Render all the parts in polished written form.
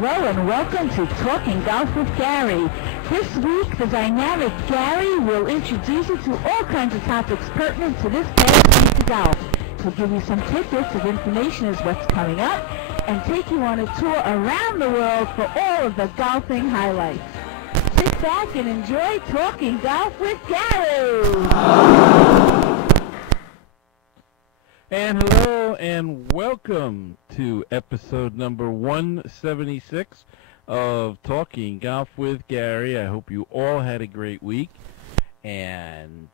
Hello and welcome to Talking Golf with Gary. This week, the dynamic Gary will introduce you to all kinds of topics pertinent to this past week of golf. He'll give you some tidbits of information as what's coming up and take you on a tour around the world for all of the golfing highlights. Sit back and enjoy Talking Golf with Gary. And hello and welcome to episode number 176 of Talking Golf with Gary. I hope you all had a great week. And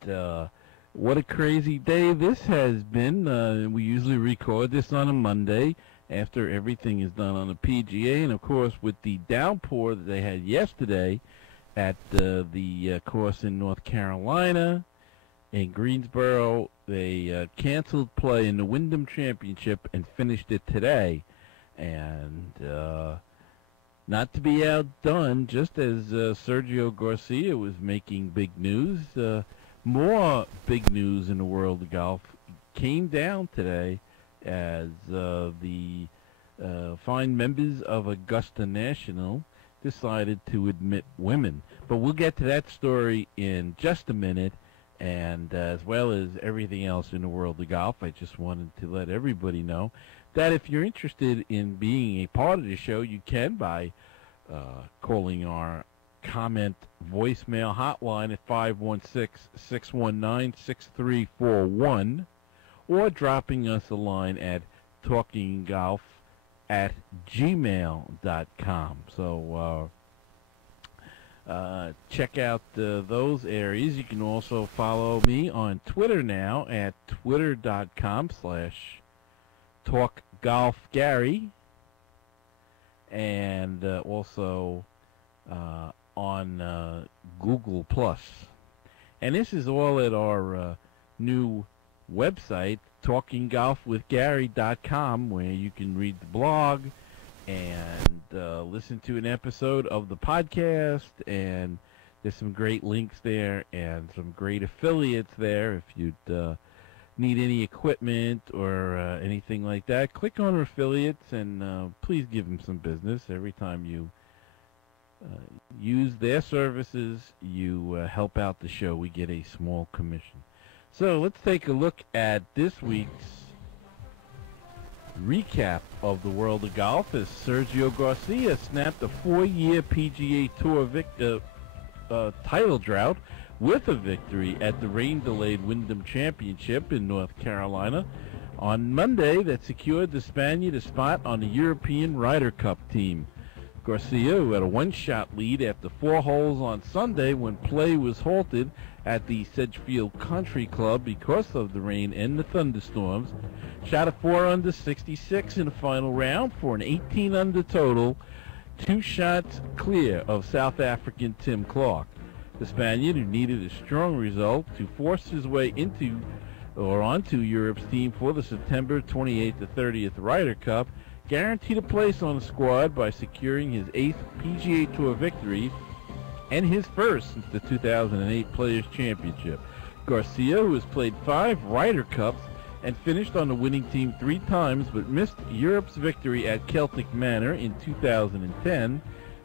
what a crazy day this has been. We usually record this on a Monday after everything is done on the PGA. And of course, with the downpour that they had yesterday at the course in North Carolina, in Greensboro, they canceled play in the Wyndham Championship and finished it today. And not to be outdone, just as Sergio Garcia was making big news, more big news in the world of golf came down today as the fine members of Augusta National decided to admit women. But we'll get to that story in just a minute. And as well as everything else in the world of golf, I just wanted to let everybody know that if you're interested in being a part of the show, you can by calling our comment voicemail hotline at 516-619-6341 or dropping us a line at talkinggolf@gmail.com. So check out those areas. You can also follow me on Twitter now at twitter.com/talkgolfgary and also on Google+. And this is all at our new website, talkinggolfwithgary.com, where you can read the blog and listen to an episode of the podcast, and there's some great links there and some great affiliates there. If you'd need any equipment or anything like that, click on our affiliates and please give them some business. Every time you use their services, you help out the show. We get a small commission. So let's take a look at this week's recap of the world of golf as Sergio Garcia snapped a 4-year PGA Tour title drought with a victory at the rain-delayed Wyndham Championship in North Carolina on Monday that secured the Spaniard a spot on the European Ryder Cup team. Garcia, who had a one-shot lead after 4 holes on Sunday when play was halted at the Sedgefield Country Club because of the rain and the thunderstorms, shot a 4-under 66 in the final round for an 18-under total, 2 shots clear of South African Tim Clark. The Spaniard, who needed a strong result to force his way into or onto Europe's team for the September 28th to 30th Ryder Cup, guaranteed a place on the squad by securing his 8th PGA Tour victory and his first since the 2008 Players' Championship. Garcia, who has played 5 Ryder Cups and finished on the winning team 3 times but missed Europe's victory at Celtic Manor in 2010,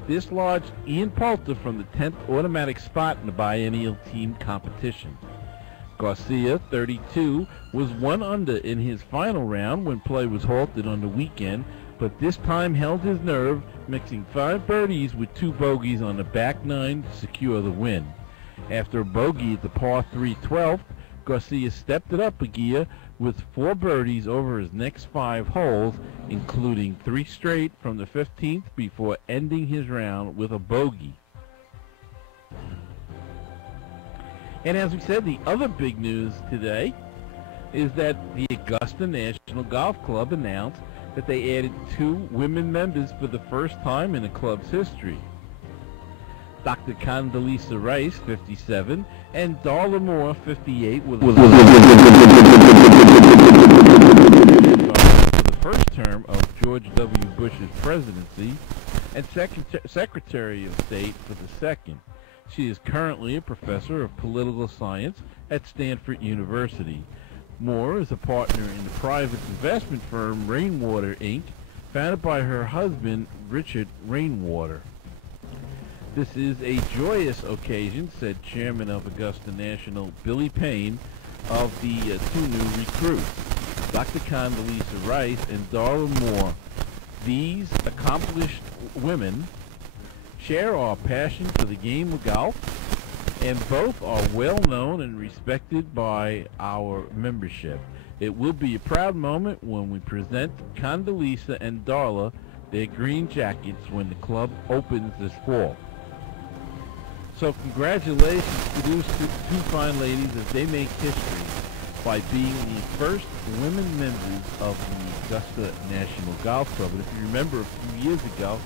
dislodged Ian Poulter from the 10th automatic spot in the biennial team competition. Garcia, 32, was 1 under in his final round when play was halted on the weekend, but this time held his nerve, mixing 5 birdies with 2 bogeys on the back 9 to secure the win. After a bogey at the par 3 12th, Garcia stepped it up a gear with 4 birdies over his next 5 holes, including 3 straight from the 15th before ending his round with a bogey. And as we said, the other big news today is that the Augusta National Golf Club announced that they added 2 women members for the first time in the club's history. Dr. Condoleezza Rice, 57, and Darla Moore, 58, for the first term of George W. Bush's presidency, and Secretary of State for the second. She is currently a professor of political science at Stanford University. Moore is a partner in the private investment firm Rainwater, Inc., founded by her husband, Richard Rainwater. "This is a joyous occasion," said Chairman of Augusta National Billy Payne of the two new recruits, Dr. Condoleezza Rice and Darla Moore. "These accomplished women share our passion for the game of golf, and both are well known and respected by our membership. It will be a proud moment when we present Condoleezza and Darla their green jackets when the club opens this fall." So congratulations to those two fine ladies as they make history by being the first women members of the Augusta National Golf Club. And if you remember, a few years ago,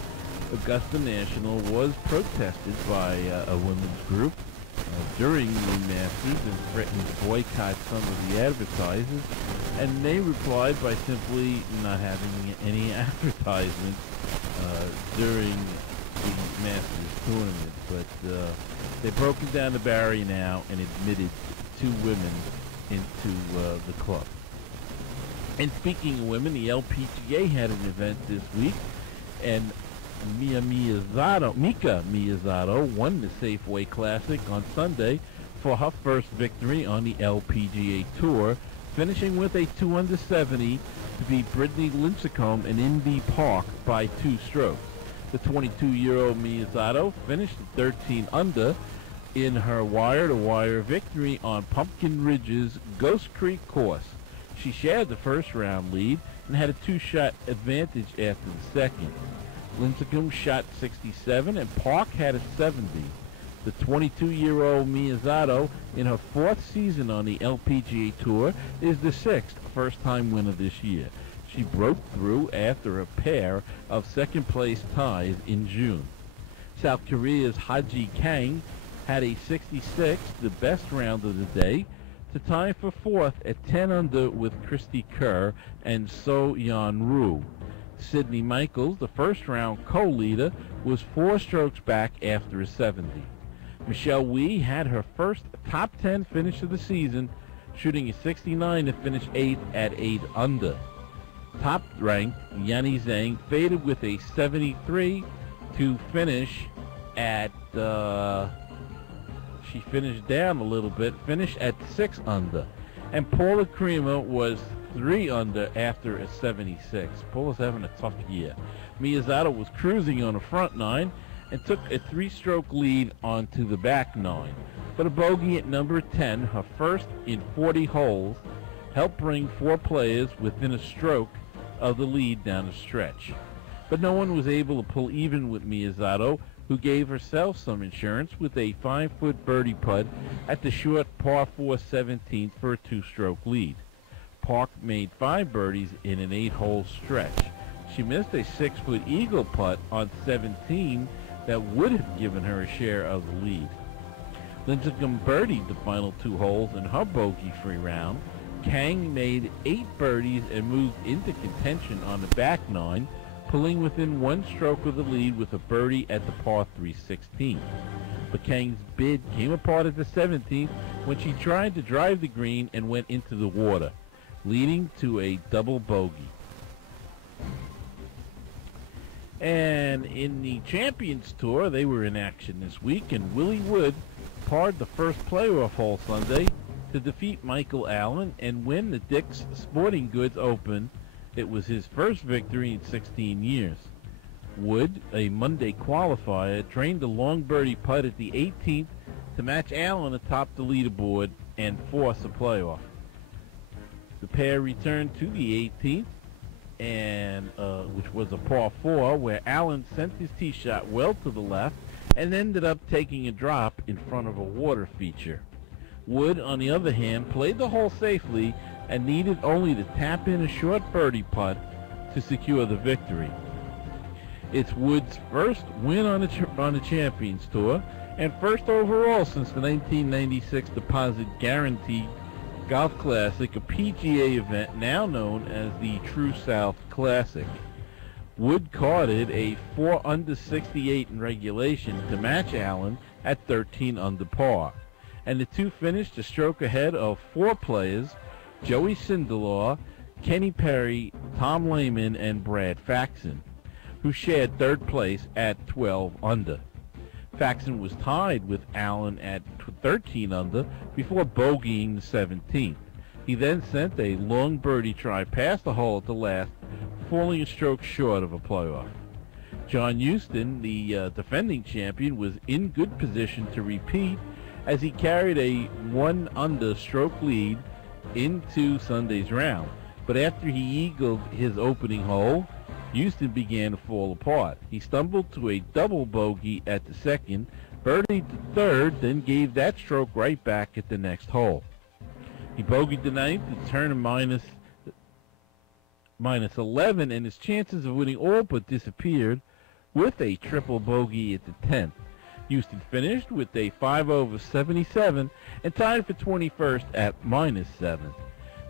Augusta National was protested by a women's group during the Masters and threatened to boycott some of the advertisers, and they replied by simply not having any advertisements during the Masters tournament. But they've broken down the barrier now and admitted two women into the club. And speaking of women, the LPGA had an event this week, and Mika Miyazato won the Safeway Classic on Sunday for her first victory on the LPGA Tour, finishing with a 2-under-70 to beat Brittany Lincecum in Indy Park by 2 strokes. The 22-year-old Miyazato finished at 13 under in her wire-to-wire victory on Pumpkin Ridge's Ghost Creek course. She shared the first round lead and had a 2-shot advantage after the second. Lincecum shot 67 and Park had a 70. The 22-year-old Miyazato, in her 4th season on the LPGA Tour, is the 6th first-time winner this year. She broke through after a pair of second-place ties in June. South Korea's Haji Kang had a 66, the best round of the day, to tie for 4th at 10 under with Christy Kerr and So Yeon-roo. Sidney Michaels, the first-round co-leader, was 4 strokes back after a 70. Michelle Wie had her first top 10 finish of the season, shooting a 69 to finish 8th at 8 under. Top-ranked Yanni Zhang faded with a 73 to finish at, she finished down a little bit, finished at 6 under. And Paula Creamer was 3 under after a 76. Paula's having a tough year. Miyazato was cruising on the front 9 and took a 3-stroke lead onto the back 9. But a bogey at number 10, her first in 40 holes, helped bring 4 players within a stroke of the lead down the stretch. But no one was able to pull even with Miyazato, who gave herself some insurance with a 5-foot birdie putt at the short par 4 17th for a 2-stroke lead. Park made 5 birdies in an 8-hole stretch. She missed a 6-foot eagle putt on 17 that would have given her a share of the lead. Lincecum birdied the final 2 holes in her bogey-free round. Kang made 8 birdies and moved into contention on the back 9, pulling within 1 stroke of the lead with a birdie at the par 3 16th. But Kang's bid came apart at the 17th when she tried to drive the green and went into the water, leading to a double bogey. And in the Champions Tour, they were in action this week, and Willie Wood parred the first playoff hole Sunday to defeat Michael Allen and win the Dick's Sporting Goods Open. It was his first victory in 16 years. Wood, a Monday qualifier, trained a long birdie putt at the 18th to match Allen atop the leaderboard and force a playoff. The pair returned to the 18th, and which was a par 4, where Allen sent his tee shot well to the left and ended up taking a drop in front of a water feature. Wood, on the other hand, played the hole safely and needed only to tap in a short birdie putt to secure the victory. It's Wood's first win on the Champions Tour and first overall since the 1996 Deposit Guarantee Golf Classic, a PGA event now known as the True South Classic. Wood carded a 4 under 68 in regulation to match Allen at 13 under par, and the two finished a stroke ahead of 4 players: Joey Sindelar, Kenny Perry, Tom Lehman and Brad Faxon, who shared third place at 12 under. Faxon was tied with Allen at 13 under before bogeying the 17th. He then sent a long birdie try past the hole at the last, falling a stroke short of a playoff. John Houston, the defending champion, was in good position to repeat as he carried a 1 under stroke lead into Sunday's round. But after he eagled his opening hole, Houston began to fall apart. He stumbled to a double bogey at the second, birdied the third, then gave that stroke right back at the next hole. He bogeyed the ninth to turn a minus 11, and his chances of winning all but disappeared with a triple bogey at the 10th. Houston finished with a 5 over 77 and tied for 21st at minus 7.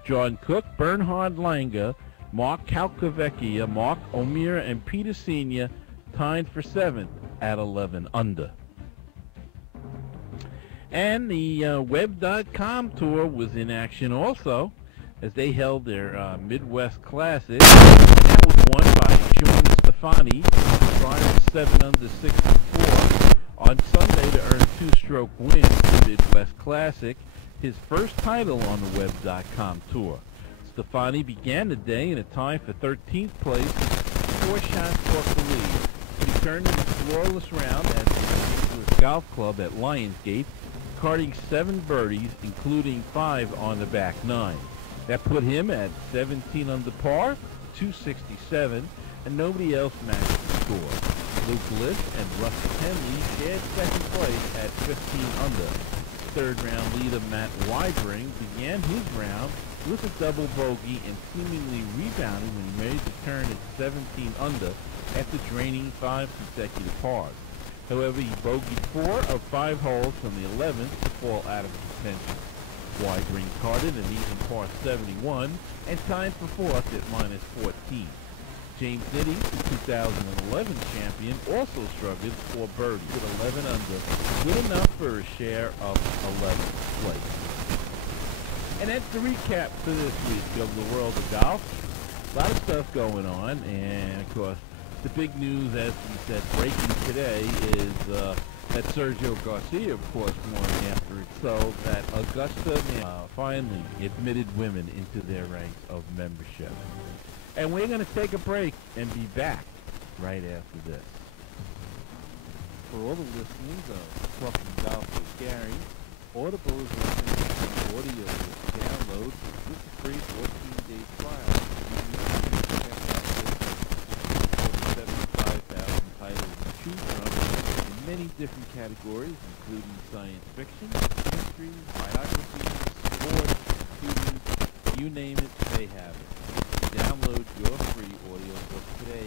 John Cook, Bernhard Langer, Mark Calcavecchia, Mark O'Meara, and Peter Senior tied for 7th at 11 under. And the Web.com tour was in action also, as they held their Midwest Classic. That was won by Sean Stefani, trying 7 under 64 on Sunday to earn a 2-stroke win in the Midwest Classic, his first title on the Web.com tour. Stefani began the day in a tie for 13th place, 4 shots off the lead. He turned in a flawless round at the Angeles Golf Club at Lionsgate, carding 7 birdies, including 5 on the back 9. That put him at 17 under par, 267, and nobody else matched the score. Luke List and Russell Henley shared second place at 15 under. Third-round leader Matt Weidring began his round with a double bogey and seemingly rebounded when he made the turn at 17 under after draining 5 consecutive pars. However, he bogeyed 4 of 5 holes from the 11th to fall out of contention. Weidring carded an even par 71 and tied for 4th at minus 14. James Nitty, the 2011 champion, also struggled for birdie with 11 under, good enough for a share of 11th place. And that's the recap for this week of the world of golf. A lot of stuff going on, and of course, the big news, as we said, breaking today is that Sergio Garcia, of course, won after it so that Augusta finally admitted women into their ranks of membership. And we're going to take a break and be back right after this. For all the listeners of Talking Golf with Gary, Audible is offering an audio download with a free 14-day trial. Over 75,000 titles to choose from in many different categories, including science fiction, history, biography, sports, shooting, you name it, they have it. To download your free audiobook today,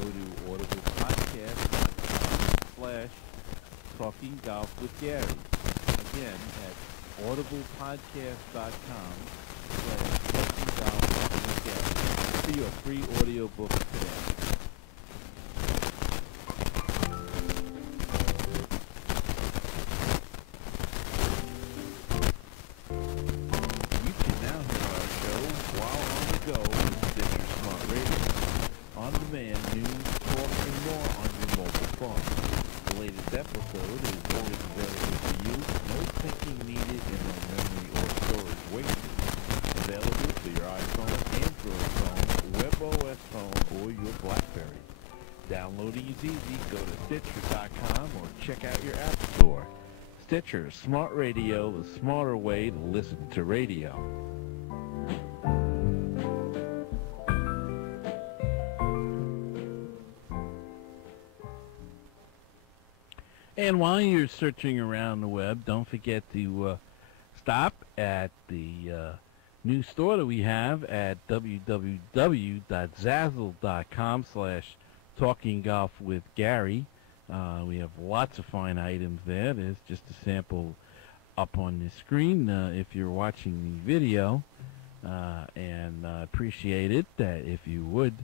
go to audiblepodcast.com/Talking Golf with Gary. Again, at audiblepodcast.com/Talking Golf with Gary for your free audiobook today. You can now hear our show while on the go with Stitcher Smart Radio. On demand, news, talk, and more on your mobile phone. The latest episode is always available for you. No thinking needed and no memory or storage wasted. Available for your iPhone, Android phone, WebOS phone, or your BlackBerry. Downloading is easy. Go to Stitcher.com or check out your app store. Stitcher Smart Radio, the smarter way to listen to radio. And while you're searching around the web, don't forget to stop at the new store that we have at www.zazzle.com/talkinggolfwithgary. We have lots of fine items there. There's just a sample up on the screen if you're watching the video. And appreciate it that if you would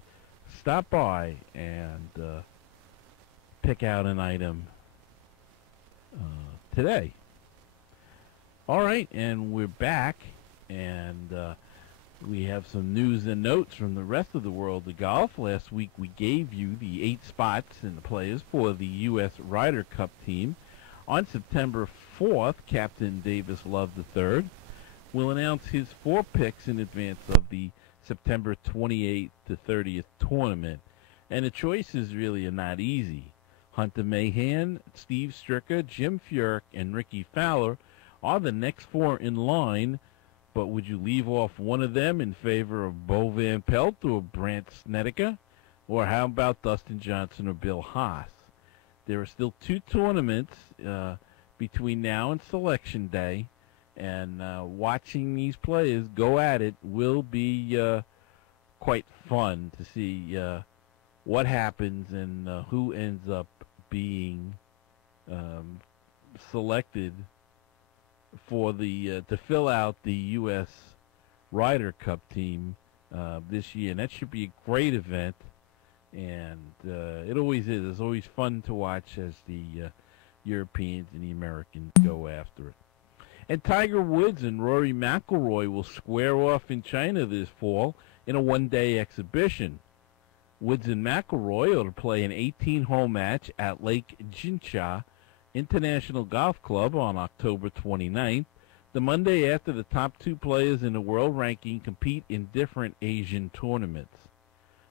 stop by and pick out an item today. All right, and we're back, and We have some news and notes from the rest of the world of golf. Last week we gave you the 8 spots and the players for the U.S. Ryder Cup team. On September 4th, Captain Davis Love III will announce his 4 picks in advance of the September 28th to 30th tournament. And the choices really are not easy. Hunter Mahan, Steve Stricker, Jim Furyk, and Ricky Fowler are the next 4 in line. But would you leave off one of them in favor of Bo Van Pelt or Brandt Snedeker? Or how about Dustin Johnson or Bill Haas? There are still 2 tournaments between now and Selection Day, and watching these players go at it will be quite fun to see what happens and who ends up being selected for the to fill out the U.S. Ryder Cup team this year. And that should be a great event, and it always is. It's always fun to watch as the Europeans and the Americans go after it. And Tiger Woods and Rory McIlroy will square off in China this fall in a one-day exhibition. Woods and McIlroy are to play an 18-hole match at Lake Jincha International Golf Club on October 29th, the Monday after the top 2 players in the world ranking compete in different Asian tournaments.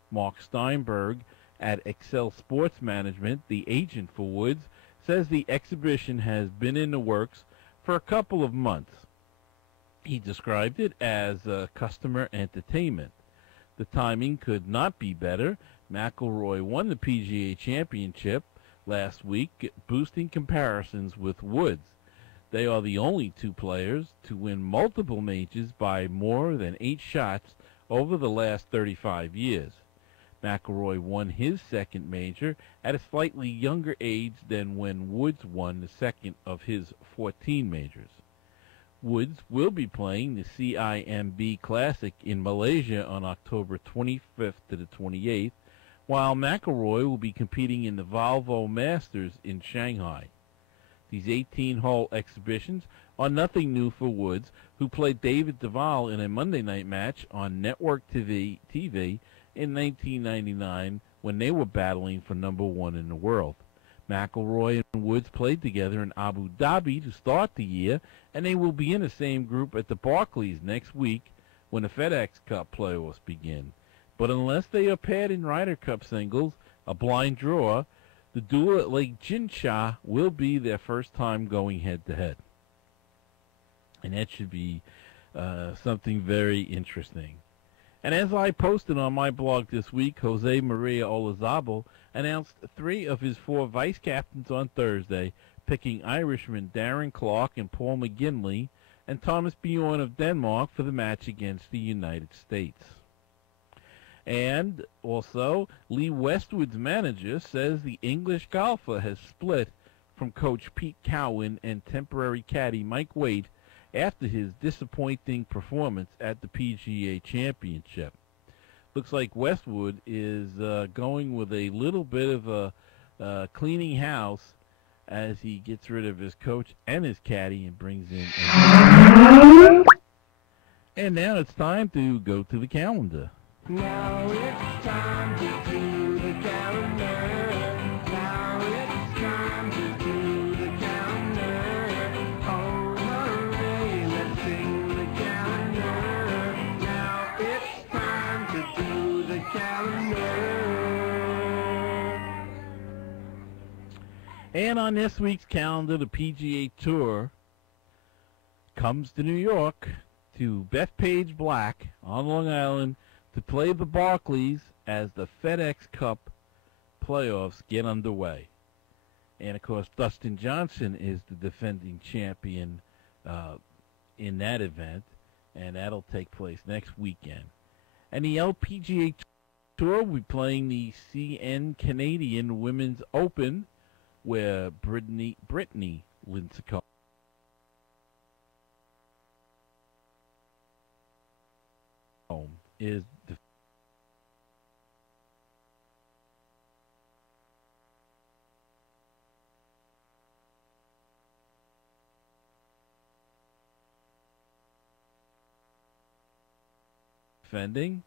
Mark Steinberg at Excel Sports Management, the agent for Woods, says the exhibition has been in the works for a couple of months. He described it as customer entertainment. The timing could not be better. McIlroy won the PGA Championship last week, boosting comparisons with Woods. They are the only 2 players to win multiple majors by more than 8 shots over the last 35 years. McIlroy won his second major at a slightly younger age than when Woods won the second of his 14 majors. Woods will be playing the CIMB Classic in Malaysia on October 25th to the 28th, while McIlroy will be competing in the Volvo Masters in Shanghai. These 18-hole exhibitions are nothing new for Woods, who played David Duval in a Monday night match on Network TV in 1999 when they were battling for number 1 in the world. McIlroy and Woods played together in Abu Dhabi to start the year, and they will be in the same group at the Barclays next week when the FedEx Cup playoffs begin. But unless they are paired in Ryder Cup singles, a blind draw, the duel at Lake Jincha will be their first time going head-to-head. And that should be something very interesting. And as I posted on my blog this week, Jose Maria Olazabal announced 3 of his 4 vice captains on Thursday, picking Irishmen Darren Clark and Paul McGinley and Thomas Bjorn of Denmark for the match against the United States. And also, Lee Westwood's manager says the English golfer has split from coach Pete Cowan and temporary caddy Mike Waite after his disappointing performance at the PGA Championship. Looks like Westwood is going with a little bit of a cleaning house as he gets rid of his coach and his caddy and brings in. And now it's time to go to the calendar. Now it's time to do the calendar. Now it's time to do the calendar. Oh, hooray, let's sing the calendar. Now it's time to do the calendar. And on this week's calendar, the PGA Tour comes to New York to Bethpage Black on Long Island to play the Barclays as the FedEx Cup playoffs get underway. And, of course, Dustin Johnson is the defending champion in that event, and that'll take place next weekend. And the LPGA Tour will be playing the CN Canadian Women's Open, where Brittany Lincecum is the defending.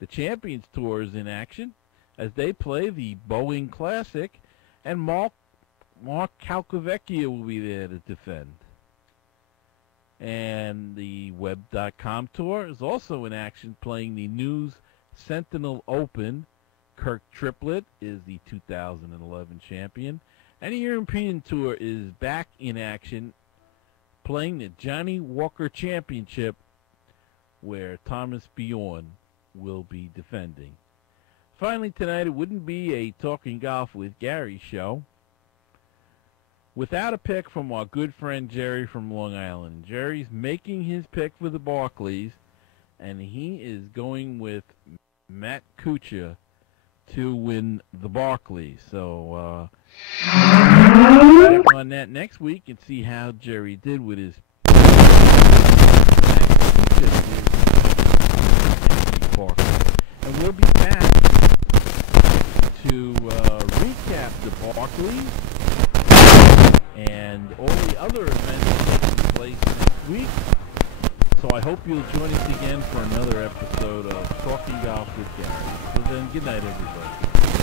The Champions Tour is in action as they play the Boeing Classic, and Mark Calcavecchia will be there to defend. And the Web.com Tour is also in action, playing the News Sentinel Open. Kirk Triplett is the 2011 champion. And the European Tour is back in action, playing the Johnny Walker Championship, where Thomas Bjorn will be defending. Finally tonight, it wouldn't be a Talking Golf with Gary show without a pick from our good friend Jerry from Long Island. Jerry's making his pick for the Barclays, and he is going with Matt Kuchar to win the Barclays. So check on that next week and see how Jerry did with his Barclays. And we'll be back to recap the Barclays and all the other events taking place next week. So I hope you'll join us again for another episode of Talking Golf with Gary. So then, good night, everybody.